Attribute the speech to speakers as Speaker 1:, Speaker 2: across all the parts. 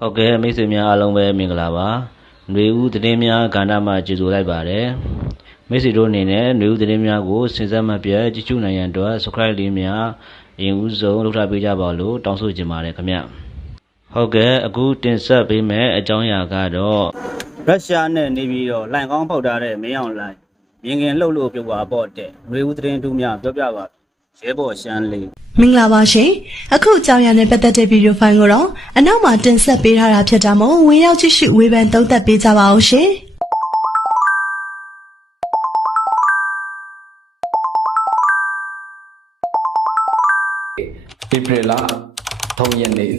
Speaker 1: ဟုတ်ကဲ့မိတ်ဆွေများအားလုံးပဲမင်္ဂလာပါຫນွေဦးသတင်းများကဏ္ဍမှာကြိုဆိုလိုက်ပါတယ်မိတ်ဆွေတို့အနေနဲ့ຫນွေဦးသတင်းများကိုစဉ်ဆက်မပြတ်ကြည့်ရှုနိုင်ရန်အတွက် subscribe လေးများအရင်ဦးဆုံးလုပ်ထားပေးကြပါလို့တောင်းဆိုချင်ပါတယ်ခင်ဗျဟုတ်ကဲ့အခုတင်ဆက်ပေးမယ့်အကြောင်းအရာကတော့ရုရှားနဲ့နေပြီးတော့လိုင်ကောင်းဖောက်ထားတဲ့မင်းအောင်လိုင်မြင်ခင်လှုပ်လို့ပြုတ်သွားပေါ့တဲ့ຫນွေဦးသတင်းတူများပြောပြပါ ရဲဘော်ရှမ်းလေး
Speaker 2: မင်္ဂလာပါရှင်အခုအကြောင်းအရာနဲ့ပတ်သက်တဲ့ဗီဒီယိုဖိုင်ကိုတော့အနောက်မှာတင်ဆက်ပေးထားတာဖြစ်တာမို့ဝင်ရောက်ကြည့်ရှုဝေဖန်သုံးသပ်ပေးကြပါအောင်ရှင်
Speaker 3: ဧပြီလ3ရက်နေ့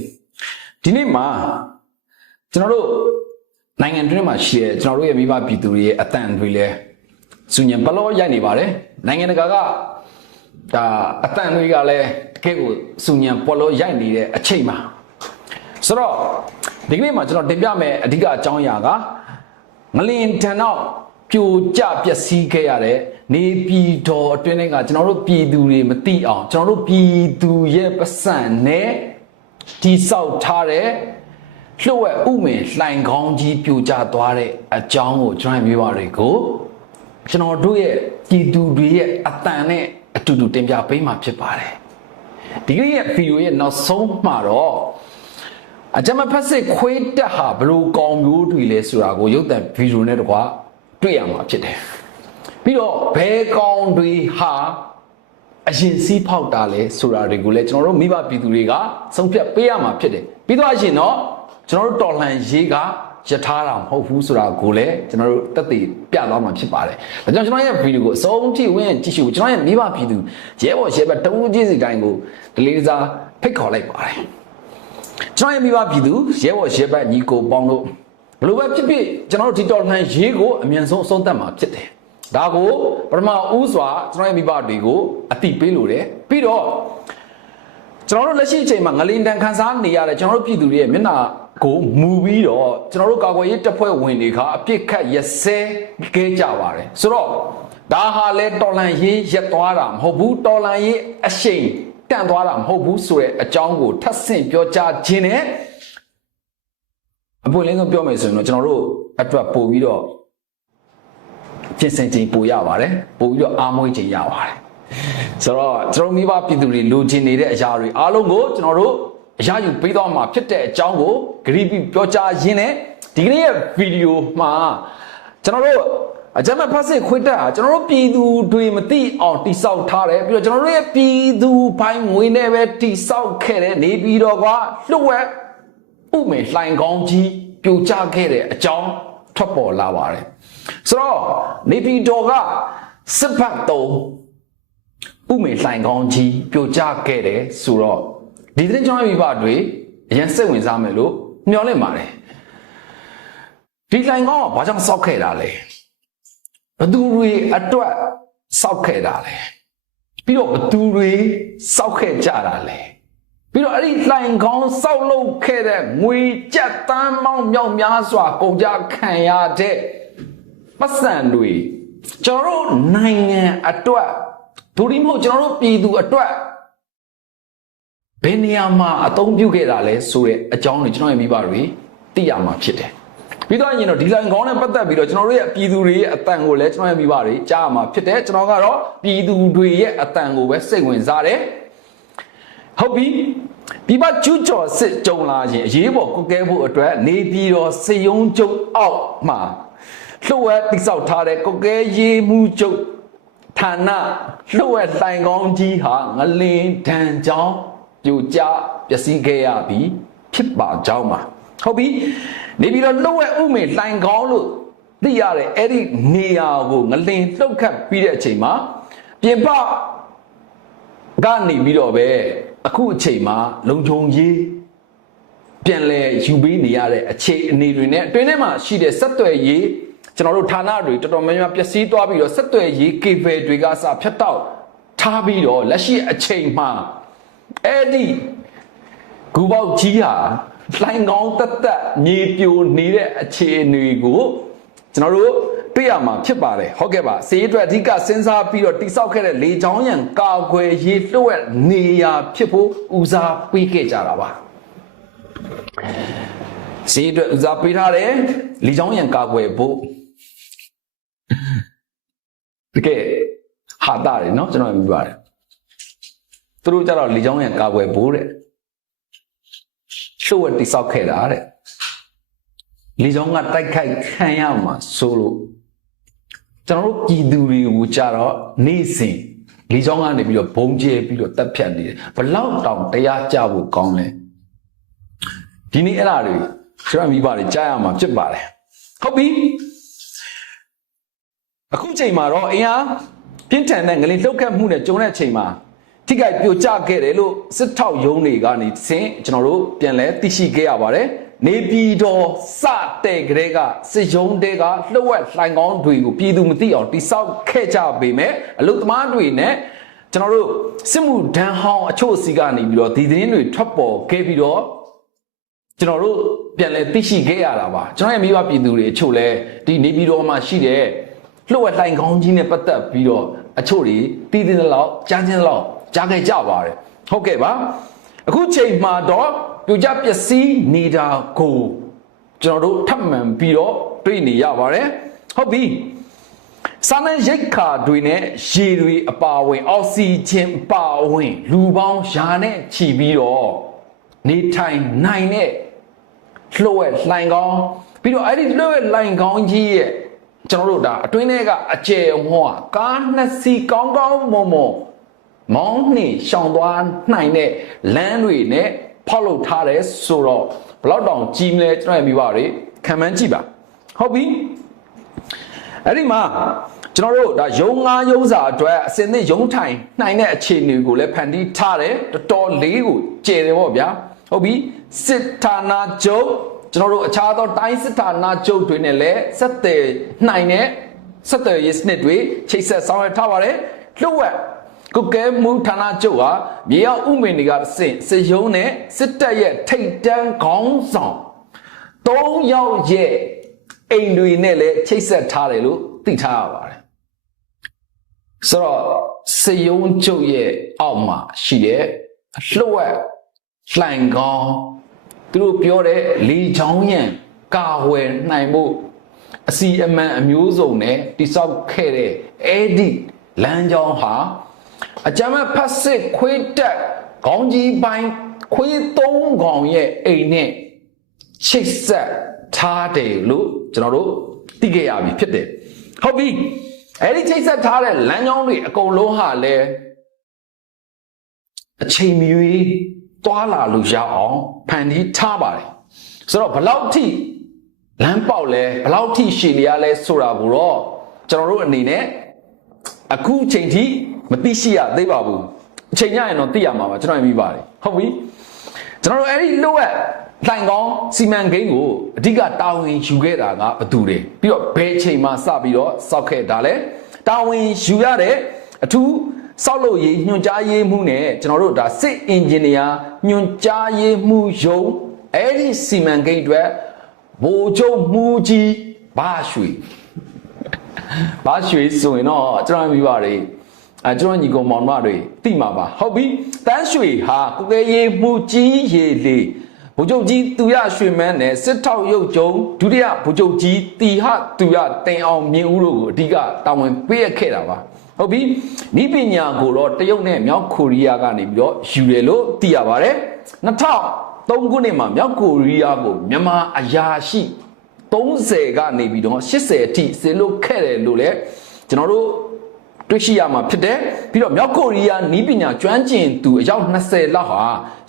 Speaker 3: ဒီနေ့မှာကျွန်တော်တို့နိုင်ငံတွင်းမှာရှိတဲ့ကျွန်တော်တို့ရဲ့မိဘပြည်သူတွေရဲ့အတန်တွေလဲစုညံဘလောရိုက်နေပါတယ်နိုင်ငံတကာက ဒါအတန်တွေကလည်းတကယ့်ကိုစုညံဘလောရိုက်နေတဲ့အချိန်မှာဆိုတော့ဒီကနေ့မှာကျွန်တော်တင်ပြမယ်အဓိကအကြောင်းအရာကငလင်တန်တော့ပြိုကျပျက်စီးခဲ့ရတဲ့နေပြည်တော်အတွင်းကကျွန်တော်တို့ပြည်သူတွေမသိအောင်ကျွန်တော်တို့ပြည်သူရဲ့ပစံနဲ့တိဆောက်ထားတဲ့လှုပ်ဝက်ဥမင်လှိုင်ကောင်းကြီးပြိုကျသွားတဲ့အကြောင်းကိုကျွန်တော်မျိုးပါတွေကိုကျွန်တော်တို့ရဲ့ပြည်သူတွေရဲ့အတန်နဲ့ အတူတူတင်ပြပေးမှာဖြစ်ပါတယ်ဒီကနေ့ရဲ့ဗီဒီယိုရဲ့နောက်ဆုံးမှာတော့အကြမ်းဖက်စစ်ခွေးတက်ဟာဘလို့ကောင်းမျိုးတွေလဲဆိုတာကိုရုပ်သံဗီဒီယိုနဲ့တကွာတွေ့ရမှာဖြစ်တယ်ပြီးတော့ဘဲကောင်းတွေဟာအရင်စီးဖောက်တာလဲဆိုတာတွေကိုလည်းကျွန်တော်တို့မိဘပြည်သူတွေကဆုံးဖြတ်ပေးရမှာဖြစ်တယ်ပြီးတော့အရှင်တော့ကျွန်တော်တို့တော်လှန်ရေးက ယထားတာမဟုတ်ဘူးဆိုတာကိုလည်းကျွန်တော်တို့တက်တည်ပြသွားမှာဖြစ်ပါတယ်ဒါကြောင့်ကျွန်တော်ရဲ့ဗီဒီယိုကိုအဆုံးထိဝင်ကြည့်ရှုကျွန်တော်ရဲ့မိဘပြည်သူရဲဘော်ရဲဘက်တဦးချင်းစီတိုင်းကိုဒလေးစားဖိတ်ခေါ်လိုက်ပါတယ်ကျွန်တော်ရဲ့မိဘပြည်သူရဲဘော်ရဲဘက်ညီကိုပေါင်းလို့ဘလို့ပဲဖြစ်ဖြစ်ကျွန်တော်တို့ဒီတော်လှန်ရေးကိုအမြန်ဆုံးအဆုံးသတ်မှာဖြစ်တယ်ဒါကိုပထမဦးစွာကျွန်တော်ရဲ့မိဘတွေကိုအတိပေးလို့တယ်ပြီးတော့ကျွန်တော်တို့လက်ရှိအချိန်မှာငလင်တန်ခန်းစားနေရတဲ့ကျွန်တော်တို့ပြည်သူတွေရဲ့မျက်နှာ ကိုမူပြီးတော့ကျွန်တော်တို့ကာကွယ်ရေးတပ်ဖွဲ့ဝင်တွေကအပြစ်ခတ်ရစဲခဲ့ကြပါတယ်ဆိုတော့ဒါဟာလဲတော်လန်ရေးရက်သွားတာမဟုတ်ဘူးတော်လန်ရေးအရှိန်တန့်သွားတာမဟုတ်ဘူးဆိုတဲ့အကြောင်းကိုထပ်ဆင့်ပြောကြားခြင်းနဲ့အပွင့်လင်းဆုံးပြောမယ်ဆိုရင်တော့ကျွန်တော်တို့အတွက်ပို့ပြီးတော့ပြင်ဆင်ခြင်းပို့ရပါတယ်ပို့ပြီးတော့အားမွေးခြင်းရပါတယ်ဆိုတော့ကျွန်တော်မိဘပြည်သူတွေလိုချင်နေတဲ့အရာတွေအားလုံးကိုကျွန်တော်တို့ အရာယူပေးသွားမှာဖြစ်တဲ့အကြောင်းကိုဂရီးပြီးပြောကြားရင်းနဲ့ဒီကနေ့ရဲ့ဗီဒီယိုမှာကျွန်တော်တို့အကြမ်းဖက်စစ်ခွေးတက်ဟာကျွန်တော်တို့ပြည်သူတွေမသိအောင်တိဆောက်ထားတယ်ပြီးတော့ကျွန်တော်တို့ရဲ့ပြည်သူပိုင်းငွေနဲ့ပဲတိဆောက်ခဲ့တယ်နေပြီးတော့ကလှုပ်ဝက်ဥမေလှိုင်ကောင်းကြီးပြိုကျခဲ့တဲ့အကြောင်းထွက်ပေါ်လာပါတယ်ဆိုတော့နေပြည်တော်ကစစ်ဖက်တုံးဥမေလှိုင်ကောင်းကြီးပြိုကျခဲ့တယ်ဆိုတော့ ဒီသတင်းကျွန်တော်မိဘတွေအရင်စိတ်ဝင်စားမယ်လို့မျှော်လင့်ပါတယ်ဒီလှိုင်ကောင်းကဘာကြောင့်စောက်ခဲ့တာလဲဘသူတွေအတွက်စောက်ခဲ့တာလဲပြီးတော့ဘသူတွေစောက်ခဲ့ကြတာလဲပြီးတော့အဲ့ဒီလှိုင်ကောင်းစောက်လုပ်ခဲ့တဲ့ငွေကြက်တန်းမောင်းမြောက်များစွာကုန်ကြခံရတဲ့ပတ်စံတွေကျွန်တော်တို့နိုင်ငံအတွက်ဒူဒီမဟုတ်ကျွန်တော်တို့ပြည်သူအတွက် ဘယ်နေရာမှာအသုံးပြုခဲ့တာလဲဆိုတဲ့အကြောင်းတွေကျွန်တော်ရဲ့မိဘတွေသိရမှာဖြစ်တယ်ပြီးတော့ရင်တော့ဒီလိုင်ကောင်းနဲ့ပတ်သက်ပြီးတော့ကျွန်တော်တို့ရဲ့ပြည်သူတွေရဲ့အတန်ကိုလည်းကျွန်တော်ရဲ့မိဘတွေကြားရမှာဖြစ်တယ်ကျွန်တော်ကတော့ပြည်သူတွေရဲ့အတန်ကိုပဲစိတ်ဝင်စားတယ်ဟုတ်ပြီပြပကျူးကျော်စစ်ကြုံလာရင်အရေးပေါ်ကုတ်ကဲဖို့အတွက်နေပြည်တော်စေယုံကျုံအောက်မှာလှုပ်ဝက်တိဆောက်ထားတဲ့ကုတ်ကဲရေးမှုကျုပ်ဌာနလှုပ်ဝက်တိုင်ကောင်းကြီးဟာငလင်းဒဏ်ကြောင်း ပြိုကျပျက်စီးခဲ့ရပြီးဖြစ်ပါကြောင်းပါဟုတ်ပြီနေပြီးတော့လှုပ်ဝက်ဥမေလှိုင်ကောင်းလို့သိရတဲ့အဲ့ဒီနေရာကိုငလင်းလှုပ်ခတ်ပြီးတဲ့အချိန်မှာပြင်ပကနေပြီးတော့ပဲအခုအချိန်မှာလုံခြုံရေးပြန်လဲယူပေးနေရတဲ့အခြေအနေတွေနဲ့အတွင်းထဲမှာရှိတဲ့ဆက်သွယ်ရေးကျွန်တော်တို့ဌာနတွေတော်တော်များများပျက်စီးသွားပြီးတော့ဆက်သွယ်ရေးကေဘယ်တွေကစဖြတ်တောက်ထားပြီးတော့လက်ရှိအချိန်မှာ အဲ့ဒီဂူပေါက်ကြီးဟာလှိုင်ကောင်းတက်တက်မြေပြိုနေတဲ့အခြေအနေကိုကျွန်တော်တို့တွေ့ရမှာဖြစ်ပါတယ်ဟုတ်ကဲ့ပါစေရေးအတွက်အဓိကစဉ်းစားပြီးတော့တိဆောက်ခဲ့တဲ့လေချောင်းရံကာကွယ်ရေးလှုပ်ဝက်နေရာဖြစ်ဖို့ဦးစားပေးခဲ့ကြတာပါ စီးအတွက်ဦးစားပေးထားတယ်လီချောင်းရံကာကွယ်ဖို့တကယ်ဟာတာတယ်เนาะကျွန်တော်မြင်ပါတယ် သူတို့ကြတော့လီချောင်းရံကာကွယ်ဖို့တဲ့လှုပ်ဝက်တိဆောက်ခဲ့တာတဲ့လီချောင်းကတိုက်ခိုက်ခံရမှာဆိုလို့ကျွန်တော်တို့ပြည်သူတွေကိုကြတော့နေ့စဉ်လီချောင်းကနေပြီးတော့ဘုံကျဲပြီးတော့တက်ဖြတ်နေတယ်ဘလောက်တောင်တရားကြဖို့ကောင်းလဲဒီနေ့အဲ့ဒါတွေကျွန်တော်မိဘတွေကြားရမှာဖြစ်ပါတယ်ဟုတ်ပြီအခုချိန်မှာတော့အင်အားပြင်းထန်တဲ့ငလင်လှုပ်ခတ်မှုနဲ့ကြုံတဲ့ချိန်မှာ ထိခိုက်ပြိုကျခဲ့တယ်လို့စစ်ထောက်ရုံးတွေကနေဆင်းကျွန်တော်တို့ပြန်လဲသိရှိခဲ့ရပါတယ်နေပြည်တော်စတဲ့ကလေးကစစ်ရုံးတဲကလှုပ်ဝက်လှိုင်ကောင်းတွေကိုပြည်သူမသိအောင်တိဆောက်ခဲ့ကြပေမဲ့အလုသမားတွေနဲ့ကျွန်တော်တို့စစ်မှုဒဏ်ဟောင်းအချို့စီကနေပြီးတော့ဒီသတင်းတွေထွက်ပေါ်ခဲ့ပြီးတော့ကျွန်တော်တို့ပြန်လဲသိရှိခဲ့ရတာပါကျွန်တော်ရဲ့မိဘပြည်သူတွေအချို့လဲဒီနေပြည်တော်မှာရှိတဲ့လှုပ်ဝက်လှိုင်ကောင်းကြီးနဲ့ပတ်သက်ပြီးတော့အချို့တွေတည်တည်လောက်ကြားချင်းလောက် ကြားခဲ့ကြပါတယ်ဟုတ်ကဲ့ပါအခုချိန်မှာတော့ပြူကြပျက်စီးနေတာကိုကျွန်တော်တို့ထပ်မံပြီးတော့တွေ့နေရပါတယ်ဟုတ်ပြီစာနယ်ရိတ်ခါတွေနဲ့ရေတွေအပါအဝင်အောက်ဆီဂျင်အပါအဝင် လူပေါင်းရာနဲ့ချီပြီးတော့နေထိုင်နိုင်တဲ့လှုပ်ဝက်လှိုင်ကောင်းပြီးတော့အဲ့ဒီလှုပ်ဝက်လှိုင်ကောင်းကြီးရဲ့ကျွန်တော်တို့ဒါအတွင်းထဲကအကျယ်ဝန်းကားနှစ်စီးကောင်းကောင်းမွန်မွန် မောင်းနှင်ရှောင်သွားနိုင်တဲ့လမ်းတွေနဲ့ဖောက်လုပ်ထားတယ်ဆိုတော့ဘယ်တော့တောင်ကြီးမလဲကျွန်တော်ရဲ့မိဘတွေခံမှန်းကြည့်ပါဟုတ်ပြီအဲ့ဒီမှာကျွန်တော်တို့ဒါယုံငါယုံစာအတွက်အစင်သစ်ယုံထိုင်နိုင်တဲ့အခြေအနေကိုလည်းဖန်တီးထားတယ်တော်တော်လေးကိုကျယ်တယ်ပေါ့ဗျာဟုတ်ပြီစစ်ဌာနချုပ်ကျွန်တော်တို့အခြားသောတိုင်းစစ်ဌာနချုပ်တွေနဲ့လည်းဆက်သွယ်နိုင်တဲ့ဆက်သွယ်ရေးစနစ်တွေချိတ်ဆက်ဆောင်ရွက်ထားပါတယ်လှုပ်ဝက် ကုကဲမှုဌာနချုပ်ဟာမြေရောက်ဥမင်တွေကစင်စစ်ရုံးနဲ့စစ်တပ်ရဲ့ထိတ်တန်းခေါင်းဆောင်၃ယောက်ရဲ့အိမ်တွေနဲ့လည်းချိတ်ဆက်ထားတယ်လို့သိထားရပါတယ်ဆိုတော့စေယုံကျုပ်ရဲ့အောက်မှာရှိတဲ့လှုပ်ဝက်လှိုင်ကောင်းသူတို့ပြောတဲ့လေချောင်းရံကာဝယ်နိုင်ဖို့အစီအမံအမျိုးစုံနဲ့တိဆောက်ခဲ့တဲ့အဲ့ဒီလမ်းကြောင်းဟာ အကြမ်းမဲ့ဖတ်စစ်ခွေးတက်ခေါင်းကြီးပိုင်းခွေးသုံးကောင်ရဲ့အိမ်နဲ့ချိတ်ဆက်ထားတယ်လို့ကျွန်တော်တို့သိခဲ့ရပြီဖြစ်တယ်ဟုတ်ပြီအဲ့ဒီချိတ်ဆက်ထားတဲ့လမ်းကြောင်းတွေအကုန်လုံးဟာလည်းအချိန်မီ၍တွာလာလို့ရအောင်ဖန်တီးထားပါတယ်ဆိုတော့ဘလောက်ထိလမ်းပေါက်လဲဘလောက်ထိရှည်လျားလဲဆိုတာကိုတော့ကျွန်တော်တို့အနေနဲ့အခုချိန်ထိ မသိရှိရသေးပါဘူးအချိန်ညရင်တော့သိရမှာပါကျွန်တော်မြင်ပါတယ်ဟုတ်ပြီကျွန်တော်တို့အဲ့ဒီလိုအပ်လှိုင်ကောင်းစီမံကိန်းကိုအဓိကတာဝန်ယူခဲ့တာကဘသူတွေပြီးတော့ဘယ်ချိန်မှစပြီးတော့စောက်ခဲ့တာလဲတာဝန်ယူရတဲ့အထူးစောက်လို့ရေးညွှန်ကြားရေးမှုနဲ့ကျွန်တော်တို့ဒါစစ်အင်ဂျင်နီယာညွှန်ကြားရေးမှုယုံအဲ့ဒီစီမံကိန်းအတွက်ဗိုလ်ချုပ်မှုကြီးဘာရွှေဘာရွှေဆိုရင်တော့ကျွန်တော်မိပါတယ် အဲကျွန်တော်ညီကောင်မောင်မတွေတိမှာပါဟုတ်ပြီတန်းရွှေဟာကုကဲရေးမှုကြီးရေလေဗိုလ်ချုပ်ကြီးသူရရွှေမန်းနဲ့စစ်ထောက်ရုပ်ကျုံဒုတိယဗိုလ်ချုပ်ကြီးတီဟသူရတင်အောင်မြင့်ဦးတို့ကိုအဓိကတာဝန်ပေးရခဲ့တာပါဟုတ်ပြီဤပညာကိုတော့တရုတ်နဲ့မြောက်ကိုရီးယားကနေပြီးတော့ယူတယ်လို့သိရပါတယ်2003ခုနှစ်မှာမြောက်ကိုရီးယားကိုမြန်မာအရာရှိ30ကနေပြီးတော့80အထိဆေလွတ်ခဲ့တယ်လို့လည်းကျွန်တော်တို့ တွေ့ရှိရမှာဖြစ်တယ်ပြီးတော့မြောက်ကိုရီးယားနီးပညာကျွမ်းကျင်သူအယောက်20လောက်ဟာ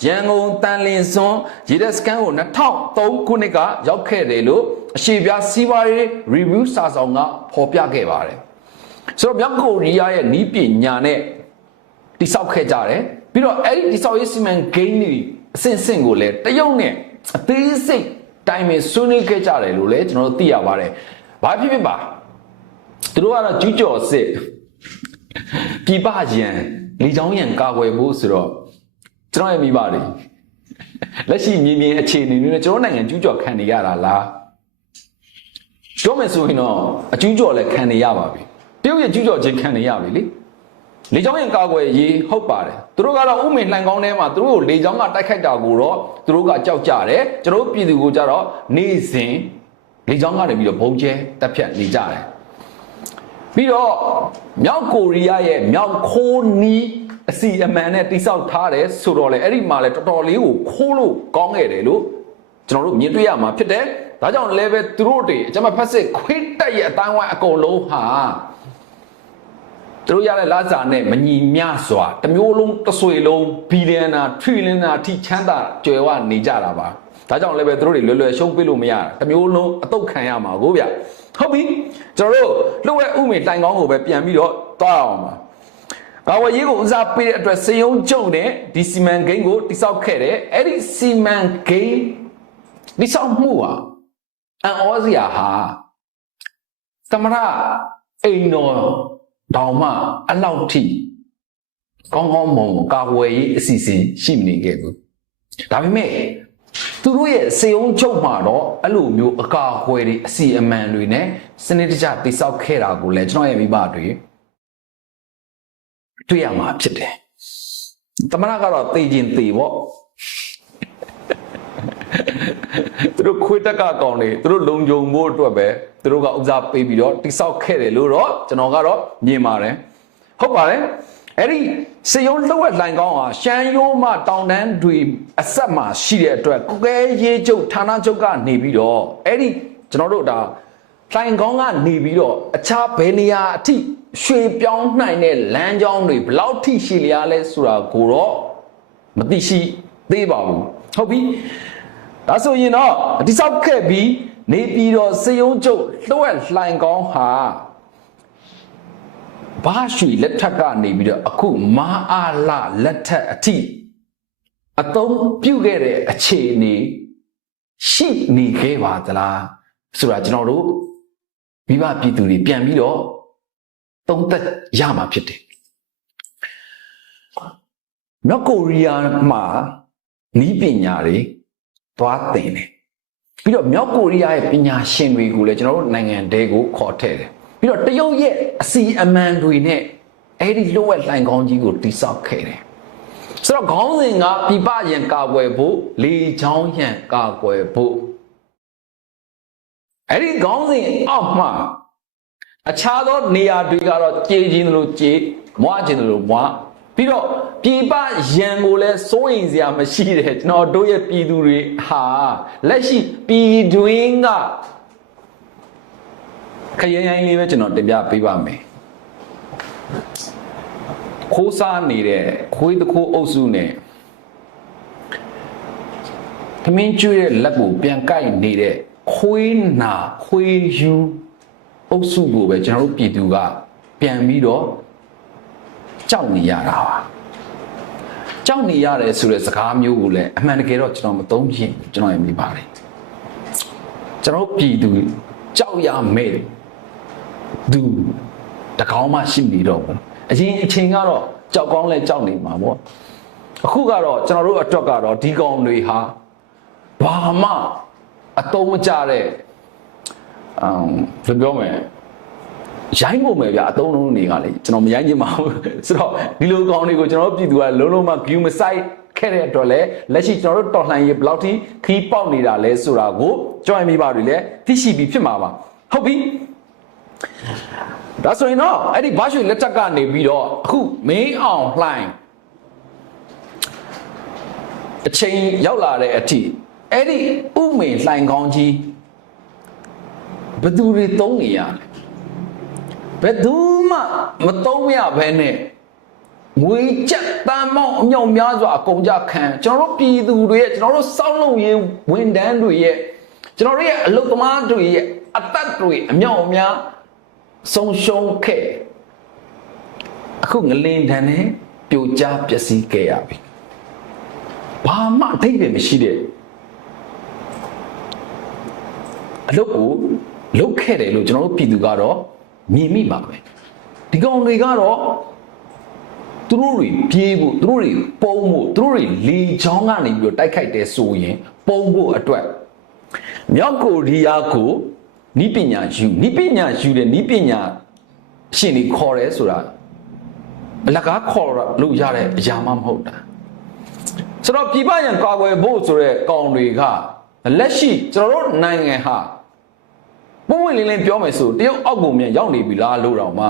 Speaker 3: ရန်ကုန်တန်လင်းစွန်းရေဒက်စကန်ကို2003ခုနှစ်ကရောက်ခဲ့တယ်လို့အရှိပြစီးပွားရေး review စာဆောင်ကဖော်ပြခဲ့ပါတယ်ဆိုတော့မြောက်ကိုရီးယားရဲ့နီးပညာနဲ့တိဆောက်ခဲ့ကြတယ်ပြီးတော့အဲ့ဒီတိဆောက်ရေးစီမံကိန်းတွေအဆင့်ဆင့်ကိုလည်းတရုတ်နဲ့အသေးစိတ်တိုင်းပင်ဆွေးနွေးခဲ့ကြတယ်လို့လည်းကျွန်တော်တို့သိရပါတယ်ဘာဖြစ်ဖြစ်ပါသူတို့ကတော့ကျူးကျော်စစ် ပြပရန်လေချောင်းရန်ကာကွယ်ဖို့ဆိုတော့ကျွန်တော်ရဲ့မိဘတွေလက်ရှိမြင်မြင်အခြေအနေတွေနဲ့ကျွန်တော်နိုင်ငံကျူးကျော်ခံနေရတာလားပြောမယ်ဆိုရင်တော့အကျူးကျော်လည်းခံနေရပါပြီတရုတ်ရဲ့ကျူးကျော်ခြင်းခံနေရပြီလေလေချောင်းရင်ကာကွယ်ရေးဟုတ်ပါတယ်သူတို့ကတော့ဥမင်လှန်ကောင်းထဲမှာသူတို့ကိုလေချောင်းကတိုက်ခိုက်တာကိုတော့သူတို့ကကြောက်ကြတယ်ကျွန်တော်တို့ပြည်သူကိုကြတော့နေစဉ်လေချောင်းကနေပြီးတော့ဘုံကျဲတက်ဖြတ်နေကြတယ် ပြီးတော့မြောက်ကိုရီးယားရဲ့မြောက်ခိုးနီးအစီအမံနဲ့တိစောက်ထားတယ်ဆိုတော့လေအဲ့ဒီမှာလေတော်တော်လေးကိုခိုးလို့ကောင်းခဲ့တယ်လို့ကျွန်တော်တို့မြင်တွေ့ရမှာဖြစ်တယ်ဒါကြောင့်လည်းပဲသူတို့တွေအကြမ်းဖက်စစ်ခွေးတက်ရဲ့အတိုင်းဝိုင်းအကုန်လုံးဟာသူတို့ရတဲ့လာစာနဲ့မညီမျှစွာတစ်မျိုးလုံးတစ်ဆွေလုံးဘီလီယံနာထရီလီယံနာထိချမ်းသာကြွယ်ဝနေကြတာပါဒါကြောင့်လည်းပဲသူတို့တွေလွယ်လွယ်ရှုံးပေးလို့မရတာတစ်မျိုးလုံးအတုတ်ခံရမှာကိုဗျ ဟုတ်ပြီကျွန်တော်တို့လှုပ်ဝဲဥမေတိုင်ကောင်းကိုပဲပြန်ပြီးတော့တွားအောင်ပါဘာဝရေးကိုဦးစားပေးတဲ့အတွက်စေယုံကျုံတဲ့ဒီစီမံကိန်းကိုတိစောက်ခဲ့တယ်အဲ့ဒီစီမံကိန်းတိစောက်မှုဟာအန်ဩစရာဟာသမရအိမ်တော်တောင်မှအလောက်ထိကောင်းကောင်းမွန်မွန်ကာဝယ်ရေးအစီအစဉ်ရှိမနေခဲ့ဘူးဒါပေမဲ့ သူတို့ရဲ့စေုံချုပ်မှာတော့အဲ့လိုမျိုးအကာအကွယ်တွေအစီအမံတွေနဲ့စနစ်တကျတိစောက်ခဲ့တာကိုလည်းကျွန်တော်ရဲ့မိဘတွေတွေ့ရမှာဖြစ်တယ်သမရကတော့သေခြင်းသေပေါ့သူတို့ခွေးတက်ကကောင်တွေသူတို့လုံခြုံဖို့အတွက်ပဲသူတို့ကဥစားပေးပြီးတော့တိဆောက်ခဲ့တယ်လို့တော့ကျွန်တော်ကတော့မြင်ပါတယ်ဟုတ်ပါတယ် အဲ့ဒီစေယုံလှုပ်ဝက်လှိုင်ကောင်းဟာရှမ်းရိုးမှတောင်တန်းတွေအဆက်မှာရှိတဲ့အတွက်ကိုကဲရေးကျုပ်ဌာနချုပ်ကနေပြီးတော့အဲ့ဒီကျွန်တော်တို့ဒါလှိုင်ကောင်းကနေပြီးတော့အခြားဘယ်နေရာအထိရွှေပြောင်းနိုင်တဲ့လမ်းကြောင်းတွေဘယ်လောက်ထိရှိလျားလဲဆိုတာကိုတော့မသိရှိသေးပါဘူးဟုတ်ပြီဒါဆိုရင်တော့ဒီဆောက်ခဲ့ပြီးနေပြီးတော့စေယုံကျုပ်လှုပ်ဝက်လှိုင်ကောင်းဟာ ဘာရွှေလက်ထက်ကနေပြီးတော့အခုမဟာအာလလက်ထက်အထိအသုံးပြုခဲ့တဲ့အခြေအနေရှိနေခဲ့ပါသလားဆိုတာကျွန်တော်တို့မိဘပြည်သူတွေပြန်ပြီးတော့သုံးသက်ရမှာဖြစ်တယ်မြောက်ကိုရီးယားမှာနီးပညာတွေသွားသင်တယ်ပြီးတော့မြောက်ကိုရီးယားရဲ့ပညာရှင်တွေကိုလည်းကျွန်တော်တို့နိုင်ငံတဲကိုခေါ်ထည့်တယ် ပြီးတော့တရုတ်ရဲ့အစီအမံတွေနဲ့အဲ့ဒီလွှတ်ဝက်လှိုင်ကောင်းကြီးကိုတိစောက်ခဲ့တယ်ဆိုတော့ခေါင်းစဉ်ကပြပယံကာကွယ်ဖို့လေချောင်းယံကာကွယ်ဖို့အဲ့ဒီခေါင်းစဉ်အောက်မှာအခြားသောနေရာတွေကတော့ကြေးခြင်းလို့ကြေးမွားခြင်းလို့မွားပြီးတော့ပြည်ပရန်ကိုလည်းစိုးရင်စရာမရှိတယ်ကျွန်တော်တို့ရဲ့ပြည်သူတွေဟာလက်ရှိပြည်တွင်းက ခရရိုင်းလေးပဲကျွန်တော်တင်ပြပေးပါမယ်ခိုးစားနေတဲ့ခွေးတခိုးအုပ်စုနဲ့သမင်းကျွေးတဲ့လက်ကိုပြန်ကိုက်နေတဲ့ခွေးနာခွေးယူအုပ်စုကိုပဲကျွန်တော်တို့ပြည်သူကပြန်ပြီးတော့ကြောက်နေရတာပါကြောက်နေရတယ်ဆိုတဲ့စကားမျိုးကိုလည်းအမှန်တကယ်တော့ကျွန်တော်မသုံးဖြစ်ကျွန်တော်ရမိပါတယ်ကျွန်တော်ပြည်သူကြောက်ရမဲ့ သူတကောင်းမှရှိနေတော့ဘူးအရင်အချိန်ကတော့ကြောက်ကောင်းလဲကြောက်နေမှာပေါ့အခုကတော့ကျွန်တော်တို့အတွက်ကတော့ဒီကောင်တွေဟာဘာမှအတုံးမကြတဲ့အမ်ဘယ်လိုပြောမလဲရိုင်းကုန်မယ်ဗျာအတုံးလုံးတွေကလေကျွန်တော်မရိုင်းချင်ပါဘူးဆိုတော့ဒီလိုကောင်တွေကိုကျွန်တော်တို့ပြည်သူကလုံးလုံးမဂယူမဆိုင်ခဲ့တဲ့အတွက်လည်းလက်ရှိကျွန်တော်တို့တော်လှန်ရေးဘယ်လောက်ထိခီးပေါက်နေတာလဲဆိုတာကိုကြွိုင်မိပါတွေလည်းသိရှိပြီးဖြစ်မှာပါဟုတ်ပြီ ဒါဆိုရင်တော့အဲ့ဒီဘာရွှေလက်ထက်ကနေပြီးတော့အခုမင်းအောင်လှိုင်းအချိန်ရောက်လာတဲ့အထိအဲ့ဒီဥမေလှိုင်ကောင်းကြီးဘယ်သူတွေသုံးနေရလဲဘယ်သူမှမသုံးရဘဲနဲ့ငွေကြက်တန်မောင်းအမြောက်များစွာအကုန်ကြခံကျွန်တော်တို့ပြည်သူတွေရဲ့ကျွန်တော်တို့စောက်လုံရေးဝန်တန်းတွေရဲ့ကျွန်တော်တို့ရဲ့အလုသမားတွေရဲ့အသက်တွေအမြောက်အများ ဆုံးရှုံးခဲ့အခုငလင်းတန်းနဲ့ပြိုကျပျက်စီးခဲ့ရပြီဘာမှအထိပ္ပယ်မရှိတဲ့အလုတ်ကိုလုတ်ခဲ့တယ်လို့ကျွန်တော်တို့ပြည်သူကတော့မြင်မိပါပဲဒီကောင်တွေကတော့သူတို့တွေပြေးဖို့သူတို့တွေပုံဖို့သူတို့တွေလေချောင်းကနေပြီးတော့တိုက်ခိုက်တယ်ဆိုရင် ပုံဖို့အတွက်မြောက်ကိုရီးယားကို နီးပညာယူနီးပညာယူတဲ့နီးပညာရှင်တွေခေါ်တယ်ဆိုတာအလကားခေါ်လို့ရတဲ့အရာမှမဟုတ်တာဆိုတော့ပြည်ပရန်ကာကွယ်ဖို့ဆိုတဲ့ကောင်တွေကလက်ရှိကျွန်တော်တို့နိုင်ငံဟာပုံဝင်လင်းလင်းပြောမယ်ဆိုတရုတ်အောက်ကိုမြန်ရောက်နေပြီလားလို့တော့မှ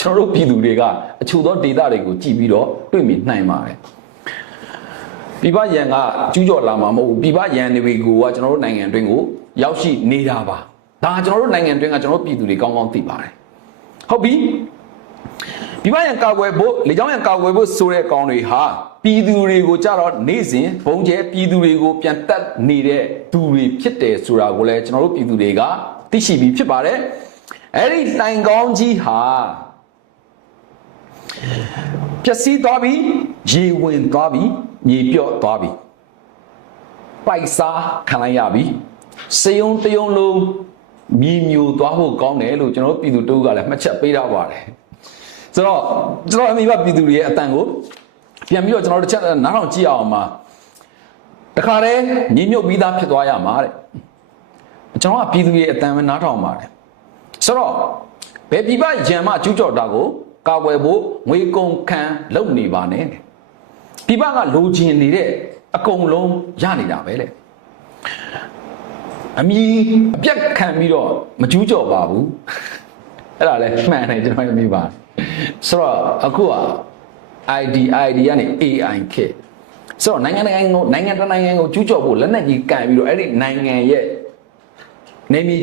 Speaker 3: ကျွန်တော်တို့ပြည်သူတွေကအချို့သောဒေသတွေကိုကြည်ပြီးတော့တွေ့မြင်နိုင်ပါတယ်ပြည်ပရန်ကကျူးကျော်လာမှာမဟုတ်ဘူးပြည်ပရန်တွေကိုကကျွန်တော်တို့နိုင်ငံအတွင်းကိုရောက်ရှိနေတာပါ ဒါကျွန်တော်တို့နိုင်ငံအတွင်းကကျွန်တော်တို့ပြည်သူတွေကောင်းကောင်းသိပါတယ်ဟုတ်ပြီဒီဘက်ရန်ကာကွယ်ဖို့လေကြောင်းရန်ကာကွယ်ဖို့ဆိုတဲ့ကောင်တွေဟာပြည်သူတွေကိုကြတော့နေ့စဉ်ဘုံကျဲပြည်သူတွေကိုပြန်တက်နေတဲ့သူတွေဖြစ်တယ်ဆိုတာကိုလည်းကျွန်တော်တို့ပြည်သူတွေကသိရှိပြီးဖြစ်ပါတယ်အဲ့ဒီတိုင်ကောင်းကြီးဟာပျက်စီးသွားပြီရေဝင်သွားပြီမြေပြော့သွားပြီပိုက်စားခံလိုက်ရပြီစေယုံတယုံလုံး မြည်မျိုးသွားဖို့ကောင်းတယ်လို့ကျွန်တော်တို့ပြည်သူတို့ကလည်းမှတ်ချက်ပေးထားပါတယ်ဆိုတော့ကျွန်တော်အမိဘပြည်သူတွေရဲ့အတန်ကိုပြန်ပြီးတော့ကျွန်တော်တို့တစ်ချက်နားထောင်ကြည့်အောင်ပါတခါတည်းညီညွတ်ပြီးသားဖြစ်သွားရမှာတဲ့ကျွန်တော်ကပြည်သူတွေအတန်ပဲနားထောင်ပါတယ်ဆိုတော့ဘယ်ပြည်ပရန်မှကျူးကျော်တာကိုကာကွယ်ဖို့ငွေကုန်ခံလုပ်နေပါနဲ့ပြည်ပကလိုချင်နေတဲ့အကုန်လုံးရနေတာပဲလေ အမီအပြက်ခံပြီးတော့မကျူးကျော်ပါဘူးအဲ့ဒါလည်းမှန်တယ်ကျွန်တော်လည်းမိပါဆိုတော့အခုက ID ID ကနေ AI ခေတ်ဆိုတော့နိုင်ငံနိုင်ငံကိုနိုင်ငံတစ်နိုင်ငံကိုကျူးကျော်ဖို့လက်နက်ကြီးကန်ပြီးတော့အဲ့ဒီနိုင်ငံရဲ့နေမီ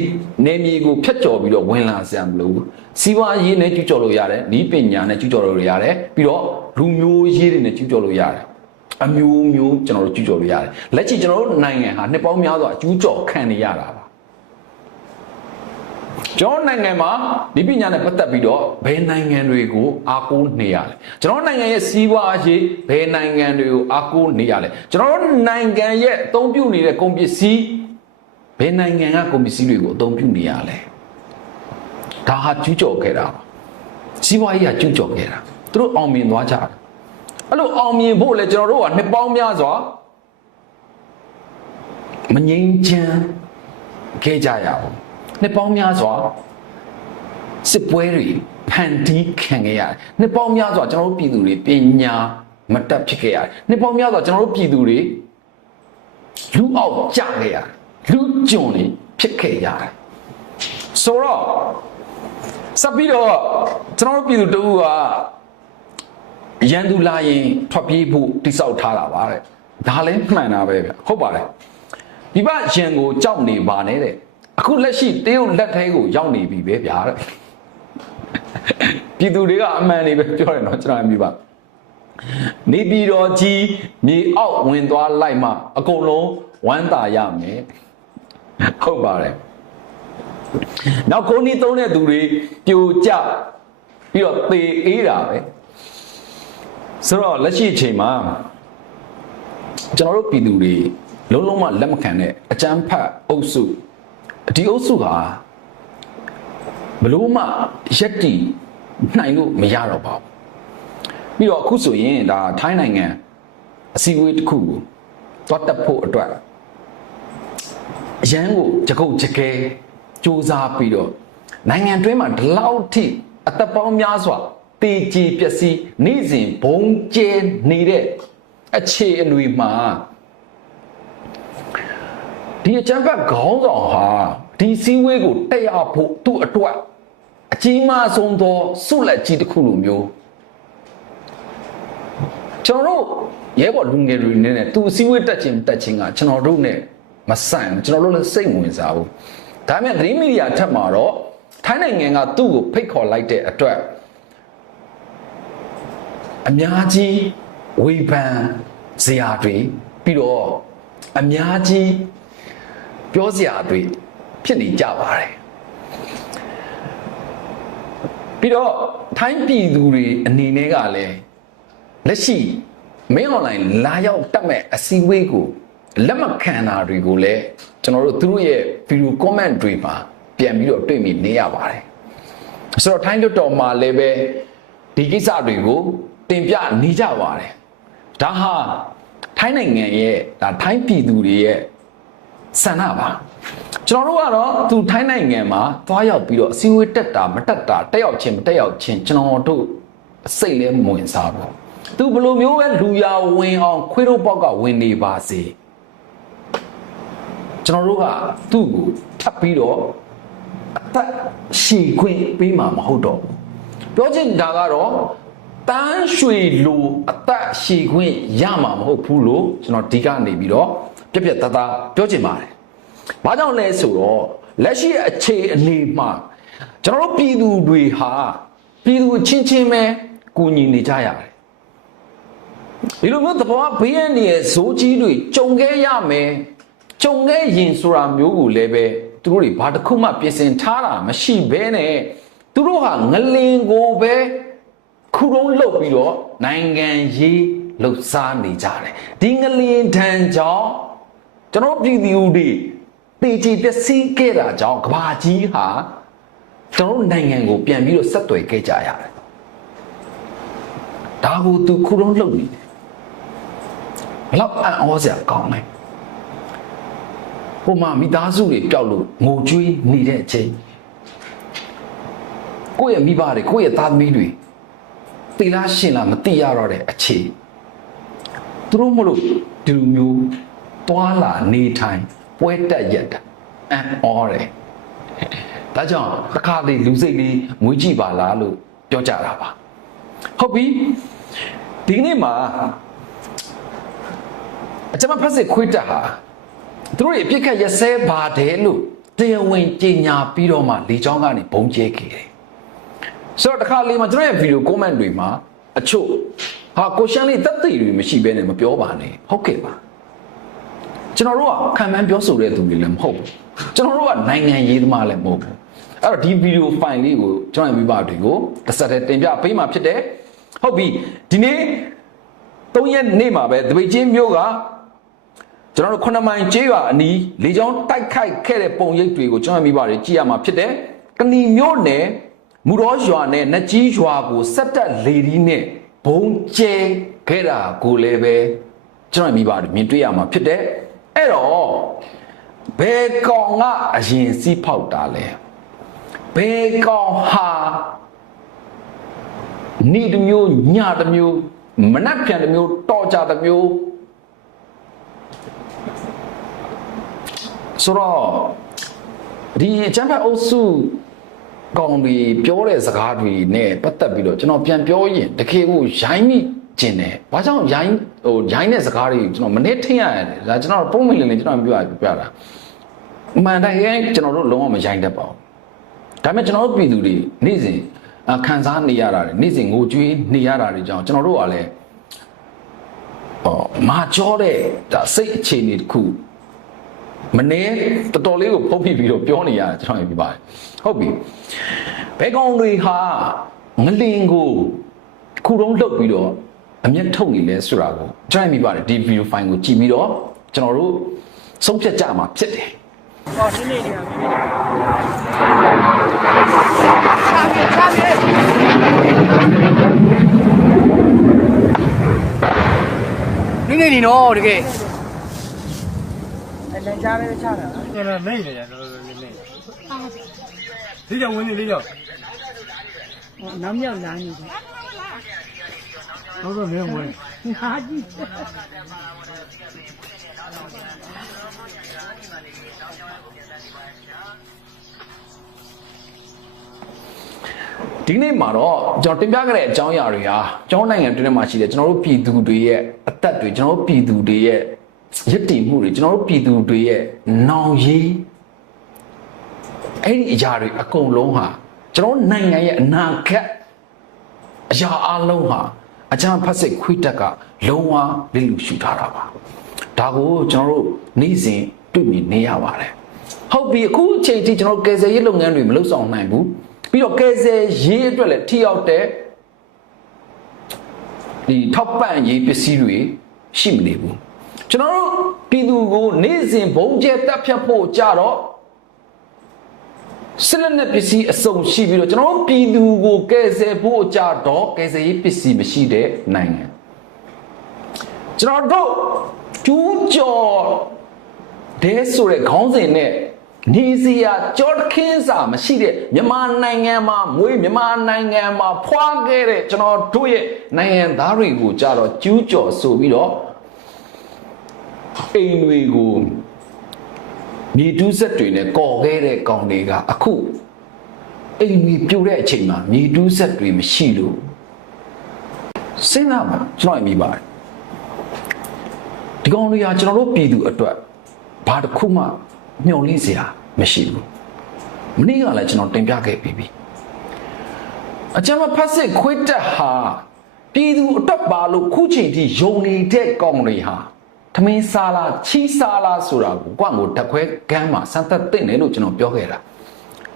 Speaker 3: နေမီကိုဖျက်ကျော်ပြီးတော့ဝင်လာစရာမလိုဘူးစီးပွားရေးနဲ့ကျူးကျော်လို့ရတယ်ဤပညာနဲ့ကျူးကျော်လို့ရတယ်ပြီးတော့လူမျိုးရေးတွေနဲ့ကျူးကျော်လို့ရတယ် အမျိုးမျိုးကျွန်တော်တို့ကျူးကျော်လို့ရတယ်လက်ရှိကျွန်တော်တို့နိုင်ငံဟာနှစ်ပေါင်းများစွာကျူးကျော်ခံနေရတာပါကျွန်တော်နိုင်ငံမှာဒီပညာနဲ့ပတ်သက်ပြီးတော့ဘယ်နိုင်ငံတွေကိုအားကိုးနေရလဲကျွန်တော်နိုင်ငံရဲ့စီးပွားရေးဘယ်နိုင်ငံတွေကိုအားကိုးနေရလဲကျွန်တော်နိုင်ငံရဲ့အသုံးပြုနေတဲ့ကုန်ပစ္စည်းဘယ်နိုင်ငံကကုန်ပစ္စည်းတွေကိုအသုံးပြုနေရလဲဒါဟာကျူးကျော်ခဲ့တာပါစီးပွားရေးကကျူးကျော်ခဲ့တာသူတို့အောင်မြင်သွားကြတယ် အဲ့လိုအောင်မြင်ဖို့လေကျွန်တော်တို့ကနှစ်ပေါင်းများစွာမငြိမ်းချမ်းခဲ့ကြရအောင်နှစ်ပေါင်းများစွာစစ်ပွဲတွေဖန်တီးခံခဲ့ရတယ်နှစ်ပေါင်းများစွာကျွန်တော်တို့ပြည်သူတွေပညာမတတ်ဖြစ်ခဲ့ရတယ်နှစ်ပေါင်းများစွာကျွန်တော်တို့ပြည်သူတွေလူအောက်ကျခဲ့ရတယ်လူကျွံတွေဖြစ်ခဲ့ရတယ်ဆိုတော့စပ်ပြီးတော့ကျွန်တော်တို့ပြည်သူတို့က ရန်သူလာရင်ထွက်ပြေးဖို့တိစောက်ထားတာပါတဲ့ဒါလည်းမှန်တာပဲဗျဟုတ်ပါတယ်ဒီဘရန်ကိုကြောက်နေပါနဲ့တဲ့အခုလက်ရှိတရုတ်လက်ထဲကိုရောက်နေပြီပဲဗျာတဲ့ပြည်သူတွေကအမှန်တွေပဲပြောတယ်နော်ကျွန်တော်အမြင်ပါနေပြည်တော်ကြီးမြေအောက်ဝင်သွားလိုက်မှအကုန်လုံးဝမ်းသာရမယ်ဟုတ်ပါတယ်နောက်ကိုနီးသုံးတဲ့သူတွေပြိုကျပြီးတော့သေအေးတာပဲ ဆိုတော့လက်ရှိအချိန်မှာကျွန်တော်တို့ပြည်သူတွေလုံးလုံးမလက်မခံတဲ့အကြမ်းဖက်အုပ်စုဒီအုပ်စုဟာဘလို့မှရက်တီနိုင်လို့မရတော့ပါဘူးပြီးတော့အခုဆိုရင်ဒါထိုင်းနိုင်ငံအစည်းအဝေးတစ်ခုကိုသွားတက်ဖို့အတွက်အရန်ကိုကြကုတ်ကြကဲစူးစမ်းပြီးတော့နိုင်ငံတွင်းမှာဒီလောက်ထိအသက်ပေါင်းများစွာ တေကြည်ပျက်စီးနေ့စဉ်ဘုံကျဲနေတဲ့အခြေအနေမှာဒီအချမ်းဘတ်ခေါင်းဆောင်ဟာဒီစည်းဝေးကိုတက်ရဖို့သူ့အတွက်အကြီးမားဆုံးသောဆုလက်ကြီးတစ်ခုလိုမျိုးကျွန်တော်တို့ရဲဘော်လူငယ်တွေနဲ့သူအစည်းဝေးတက်ခြင်းတက်ခြင်းကကျွန်တော်တို့ ਨੇ မဆန့်ကျွန်တော်တို့လည်းစိတ်ဝင်စားဘူးဒါပေမဲ့သတင်းမီဒီယာထက်မှာတော့ထိုင်းနိုင်ငံကသူ့ကိုဖိတ်ခေါ်လိုက်တဲ့အတွက် အများကြီးဝေဖန်စရာတွေပြီးတော့အများကြီးပြောစရာတွေဖြစ်နေကြပါတယ်ပြီးတော့ထိုင်းပြည်သူတွေအနေနဲ့ကလည်းလက်ရှိမင်းအွန်လိုင်းလာရောက်တက်မဲ့အစည်းအဝေးကိုလက်မခံတာတွေကိုလည်းကျွန်တော်တို့သူတို့ရဲ့ဗီဒီယို comment တွေမှာပြန်ပြီးတော့တွေ့မိနေရပါတယ်ဆိုတော့ထိုင်းလွတ်တော်မှာလည်းပဲဒီကိစ္စတွေကို တင်ပြနေကြပါတယ်ဒါဟာထိုင်းနိုင်ငံရဲ့ဒါထိုင်းပြည်သူတွေရဲ့ဆန္ဒပါကျွန်တော်တို့ကတော့သူထိုင်းနိုင်ငံမှာသွားရောက်ပြီးတော့အစည်းအဝေးတက်တာမတက်တာတက်ရောက်ချင်းမတက်ရောက်ချင်းကျွန်တော်တို့စိတ်လည်းမဝင်စားဘူးသူဘယ်လိုမျိုးပဲလူရဝင်အောင်ခွေးတို့ပေါက်ကဝင်နေပါစေကျွန်တော်တို့ကသူ့ကိုထပ်ပြီးတော့အသက်ရှည်ခွင့်ပေးမှာမဟုတ်တော့ဘူးပြောချင်တာကတော့ တန်းရွှေလိုအသက်ရှည်ခွင့်ရမှာမဟုတ်ဘူးလို့ကျွန်တော်ဒီကနေပြီးတော့ပြက်ပြက်သားသားပြောချင်ပါတယ်။ဘာကြောင့်လဲဆိုတော့လက်ရှိအခြေအနေမှာကျွန်တော်တို့ပြည်သူတွေဟာပြည်သူချင်းချင်းပဲကူညီနေကြရတယ်။ဒီလိုမျိုးသဘောဘေးရန်ရဲ့ဇိုးကြီးတွေကြုံခဲ့ရမယ်။ကြုံခဲ့ရင်ဆိုတာမျိုးကိုလည်းပဲသူတို့တွေဘာတစ်ခုမှပြင်ဆင်ထားတာမရှိဘဲနဲ့သူတို့ဟာငလင်ကိုပဲ ခုတုံးလှုပ်ပြီးတော့နိုင်ငံရေးလှုပ်ရှားနေကြတယ်ဒီငလင်ထံကြောင့်ကျွန်တော်ပြည်သူတွေတေချီပျက်စီးခဲ့တာကြောင့်ကဘာကြီးဟာကျွန်တော်နိုင်ငံကိုပြန်ပြီးတော့ဆက်သွယ်ခဲ့ကြရတယ်ဒါကိုသူခုတုံးလှုပ်နေတယ်ဘလောက်အံ့ဩစရာကောင်းလဲဟိုမှာမိသားစုတွေပျောက်လို့ငိုကြွေးနေတဲ့အချိန်ကိုယ့်ရဲ့မိဘတွေကိုယ့်ရဲ့သားသမီးတွေ တေလားရှင်လားမသိရတော့တဲ့အခြေသူတို့မလို့ဒီလိုမျိုးတွာလာနေထိုင်ပွဲတက်ရက်တာအံ့ဩတယ်ဒါကြောင့်တစ်ခါလေလူစိတ်လေးမွေးကြည့်ပါလားလို့ပြောကြတာပါဟုတ်ပြီဒီကနေ့မှာအကျမဖက်စစ်ခွေးတက်ဟာသူတို့ရဲ့ပြစ်ခတ်ရစဲပါတယ်လို့တရားဝင်ကြေညာပြီးတော့မှလေချောင်းကနေဘုံကျဲခဲ့တယ် ဆိုတော့တစ်ခါလေးမှာကျွန်တော်ရဲ့ဗီဒီယို comment တွေမှာအချို့ဟာကိုရှမ်းလေးတက်သိတွေမရှိဘဲနဲ့မပြောပါနဲ့ဟုတ်ကဲ့ပါကျွန်တော်တို့ကခံမှန်းပြောဆိုတဲ့သူတွေလည်းမဟုတ်ဘူးကျွန်တော်တို့ကနိုင်ငံရေးသမားလည်းမဟုတ်ဘူးအဲ့တော့ဒီဗီဒီယိုဖိုင်လေးကိုကျွန်တော်ရဲ့မိဘတွေကိုတစ်ဆက်တည်းတင်ပြပေးမှာဖြစ်တယ်ဟုတ်ပြီဒီနေ့၃ရက်နေ့မှာပဲတပိတ်ချင်းမျိုးကကျွန်တော်တို့ခုနှစ်မိုင်ကျေးရွာအနီးလေကြောင်းတိုက်ခိုက်ခဲ့တဲ့ပုံရိပ်တွေကိုကျွန်တော်မိဘတွေကြည့်ရမှာဖြစ်တယ်ကဏီမျိုးနယ် မူတော်ရွာနဲ့နတ်ကြီးရွာကိုစက်တက်လေဒီနဲ့ဘုံကျဲခဲ့တာကိုလည်းပဲကျွန်တော်မိဘတွေမြင်တွေ့ရမှာဖြစ်တယ်အဲ့တော့ဘယ်ကောင်ကအရင်စီးဖောက်တာလဲဘယ်ကောင်ဟာနေ့တစ်မျိုးညတစ်မျိုးမနှက်ပြန်တစ်မျိုးတော်ကြတစ်မျိုးဆိုတော့ဒီအချမ်းဖတ်အုပ်စု ကောင်တွေပြောတဲ့စကားတွေနဲ့ပတ်သက်ပြီးတော့ကျွန်တော်ပြန်ပြောရင်တကယ်ကိုရိုင်းမိကျင်တယ်။ဘာကြောင့်ရိုင်းဟိုရိုင်းတဲ့စကားတွေကျွန်တော်မနေ့ထင်ရတယ်။ဒါကျွန်တော်ပုံမလင်းလေးကျွန်တော်ပြောရပြတာ။မှန်တယ်ရဲ့ကျွန်တော်တို့လုံးဝမရိုင်းတတ်ပါဘူး။ဒါပေမဲ့ကျွန်တော်တို့ပြည်သူတွေနေ့စဉ်ခံစားနေရတာတွေနေ့စဉ်ငိုကြွေးနေရတာတွေကြောင့်ကျွန်တော်တို့ကလည်းဟောမာကြောတဲ့ဒါစိတ်အခြေအနေတစ်ခု မနေတော်တော်လေးကိုဖုတ်ပြပြီးတော့ပြောနေရတယ်ကျွန်တော်ပြပါတယ်ဟုတ်ပြီဘဲကောင်တွေဟာငလင်ကိုခုတုံးလှုပ်ပြီးတော့အမျက်ထုတ်နေလဲဆိုတာကိုကျွန်တော်ပြပါတယ်ဒီဗီဒီယိုဖိုင်ကိုကြည့်ပြီးတော့ကျွန်တော်တို့ဆုံးဖြတ်ကြမှာဖြစ်တယ်
Speaker 4: ဟောဒီနေ့ဒီဟာ
Speaker 5: နင်းနေနေနော်တကယ်
Speaker 4: အဲ့လက်ကြားပဲချတာနော်
Speaker 6: ကျွန်တော်နေနေတယ်တော်တော်လေးနေလေးကြောင့်ဝင်နေလေးကြောင့်
Speaker 4: ဟောနောက်မြောက်လာနေတယ်
Speaker 6: တော့တော့မင်းဝင်
Speaker 4: ငါကြည့်
Speaker 3: ဒီနေ့မှာတော့ကျွန်တော်တင်ပြခဲ့တဲ့အကြောင်းအရာတွေဟာကျွန်တော်နိုင်ငံတွင်းထဲမှာရှိတဲ့ကျွန်တော်တို့ပြည်သူတွေရဲ့အသက်တွေကျွန်တော်တို့ပြည်သူတွေရဲ့ ရည်တည်မှုတွေကျွန်တော်တို့ပြည်သူတွေရဲ့နောင်ရည်အဲ့ဒီအရာတွေအကုန်လုံးဟာကျွန်တော်တို့နိုင်ငံရဲ့အနာဂတ်အရာအလုံးဟာအကြမ်းဖက်စစ်ခွေးတက်ကလုံးဝလိလူရှူထားတာပါဒါကိုကျွန်တော်တို့နေ့စဉ်တွေ့မြင်နေရပါတယ်ဟုတ်ပြီအခုအချိန်ထိကျွန်တော်တို့ကယ်ဆယ်ရေးလုပ်ငန်းတွေမလုပ်ဆောင်နိုင်ဘူးပြီးတော့ကယ်ဆယ်ရေးအတွက်လည်းထိရောက်တဲ့ဒီထောက်ပံ့ရေးပစ္စည်းတွေရှိမနေဘူး ကျွန်တော်တို့ပြည်သူကိုနေ့စဉ်ဘုံကျဲတက်ဖြတ်ဖို့ကြတော့စစ်လက်နက်ပစ္စည်းအစုံရှိပြီးတော့ကျွန်တော်တို့ပြည်သူကိုကယ်ဆယ်ဖို့ကြတော့ကယ်ဆယ်ရေးပစ္စည်းမရှိတဲ့နိုင်ငံကျွန်တော်တို့ကျူးကျော်တဲ့ဆိုတဲ့ခေါင်းစဉ်နဲ့နေစီယာကြောခင်းစာမရှိတဲ့မြန်မာနိုင်ငံမှာမွေးမြန်မာနိုင်ငံမှာဖွာခဲ့တဲ့ကျွန်တော်တို့ရဲ့နိုင်ငံသားတွေကိုကြတော့ကျူးကျော်ဆိုပြီးတော့ အိမ်တွေကိုမြေတူးဆက်တွေနဲ့ကော်ခဲ့တဲ့ကောင်တွေကအခုအိမ်တွေပြိုတဲ့အချိန်မှာမြေတူးဆက်တွေမရှိလို့စဉ်းစားပါကျွန်တော်အမိပါတယ်ဒီကောင်တွေကကျွန်တော်တို့ပြည်သူအတွက်ဘာတစ်ခုမှမျှော်လင့်စရာမရှိဘူးမနေ့ကလည်းကျွန်တော်တင်ပြခဲ့ပြီးပြီအကြမ်းဖက်စစ်ခွေးတက်ဟာပြည်သူအတွက်ပါလို့ခုချိန်ထိယုံနေတဲ့ကောင်တွေဟာ သမင်းစားလားချီးစားလားဆိုတာကိုကွန့်ကိုတခွဲကမ်းမှာစမ်းသပ်သိနေလို့ကျွန်တော်ပြောခဲ့တာ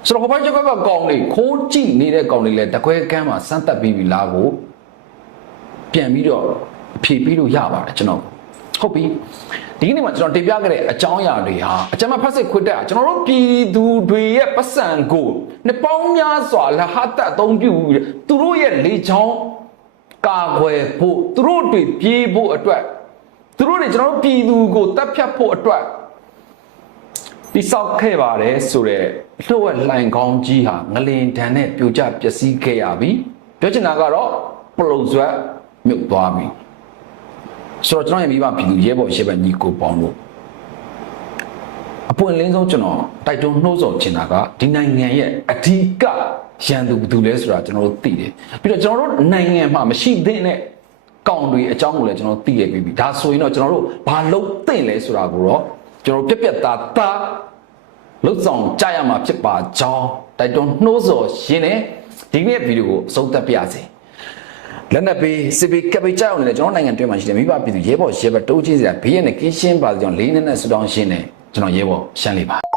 Speaker 3: ဆိုတော့ဟိုဘက်ကျောက်ကကောင်တွေခိုးကြည့်နေတဲ့ကောင်တွေလည်းတခွဲကမ်းမှာစမ်းသပ်ပြီးပြီလားကိုပြန်ပြီးတော့ဖြည့်ပြီးလို့ရပါတယ်ကျွန်တော်ဟုတ်ပြီဒီကနေ့မှာကျွန်တော်တင်ပြခဲ့တဲ့အကြောင်းအရာတွေဟာအကြမ်းဖက်စစ်ခွတ်တက်ကျွန်တော်တို့ပြည်သူတွေရဲ့ပတ်စံကိုနှစ်ပေါင်းများစွာလဟတ်အသုံးပြုပြီးသူတို့ရဲ့လေချောင်းကာကွယ်ဖို့သူတို့တွေပြေးဖို့အတွက် သူတို့တွေကျွန်တော်တို့ပြည်သူကိုတပ်ဖြတ်ဖို့အတွက်တိဆောက်ခဲ့ပါတယ်ဆိုတော့လှုပ်ဝက်လှိုင်ကောင်းကြီးဟာငလင်တန်နဲ့ပြိုကျပျက်စီးခဲ့ရပြီပြောချင်တာကတော့ပလုံဆွဲမြုပ်သွားပြီဆိုတော့ကျွန်တော်ရဲ့မိဘပြည်သူရဲဘော်ရှေ့ဘက်ညီကိုပေါင်းလို့အပွင့်လင်းဆုံးကျွန်တော်တိုက်တွန်းနှိုးဆော်ချင်တာကဒီနိုင်ငံရဲ့အဓိကရန်သူဘယ်သူလဲဆိုတာကျွန်တော်တို့သိတယ်ပြီးတော့ကျွန်တော်တို့နိုင်ငံမှာမရှိသင့်တဲ့ ကောင်တွေအကြောင်းကိုလည်းကျွန်တော်သိရပြီဒါဆိုရင်တော့ကျွန်တော်တို့ဘာလုပ်သင့်လဲဆိုတာကိုတော့ကျွန်တော်ပြက်ပြက်သားသားလှုပ်ဆောင်ကြရမှာဖြစ်ပါကြောင်းတိုက်တွန်းနှိုးဆော်ရင်းနဲ့ဒီနေ့ဗီဒီယိုကိုအဆုံးသတ်ပြရစေလက်နက်ပေးစစ်ပေးကပ်ပေးကြောက်နေတဲ့ကျွန်တော်နိုင်ငံတွင်းမှာရှိတဲ့မိဘပြည်သူရဲဘော်ရဲဘက်တိုးချင်းစရာဘေးရနဲ့ကင်းရှင်းပါစေကြောင်းလေးနဲ့နဲ့ဆူတောင်းရှင်းနေကျွန်တော်ရဲဘော်ရှမ်းလေးပါ